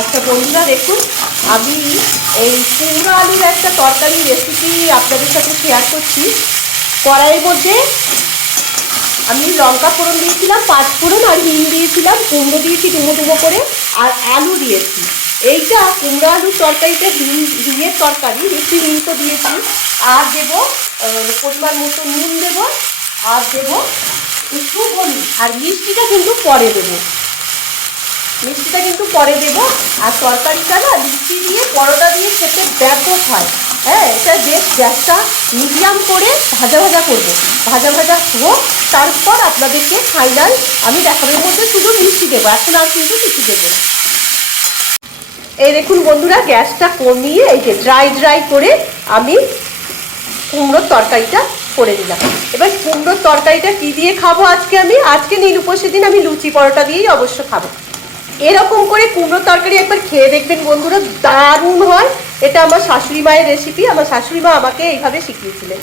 আচ্ছা বন্ধুরা দেখুন, আমি এই কুমড়ো আলুর একটা তরকারি রেসিপি আপনাদের সাথে শেয়ার করছি। কড়াইয়ের মধ্যে আমি লঙ্কা ফোড়ন দিয়েছিলাম, পাঁচ ফোড়ন আর হিং দিয়েছিলাম, কুমড়ো দিয়েছি ডুমো ডুমো করে, আর আলু দিয়েছি। এইটা কুমড়ো আলুর তরকারিটা হিঙের তরকারি, একটু হিং তো দিয়েছি। আর দেবো পরিমাণ মতো নুন দেবো, আর দেবো একটু হলুদ, আর মিষ্টিটা কিন্তু পরে দেবো। মিষ্টিটা কিন্তু পরে দেবো। আর তরকারিটা না লুচি দিয়ে পরোটা দিয়ে খেতে ব্যাপক হয়। হ্যাঁ, এটা বেশ গ্যাসটা মিডিয়াম করে ভাজা ভাজা করবো, ভাজা ভাজা হোক, তারপর আপনাদেরকে ফাইনাল আমি দেখানোর মধ্যে শুধু মিষ্টি দেবো, এখন আর কিন্তু কিছু দেবো না। এই দেখুন বন্ধুরা, গ্যাসটা কমিয়ে এই যে ড্রাই করে আমি কুমড়োর তরকারিটা করে দিলাম। এবার কুমড়োর তরকারিটা কী দিয়ে খাবো আজকে নীল উপোসের দিন আমি লুচি পরোটা দিয়েই অবশ্য খাবো। এরকম করে কুমড়োর তরকারি একবার খেয়ে দেখবেন বন্ধুরা, দারুণ হয়। এটা আমার শাশুড়ি মায়ের রেসিপি, আমার শাশুড়ি মা আমাকে এইভাবে শিখিয়েছিলেন।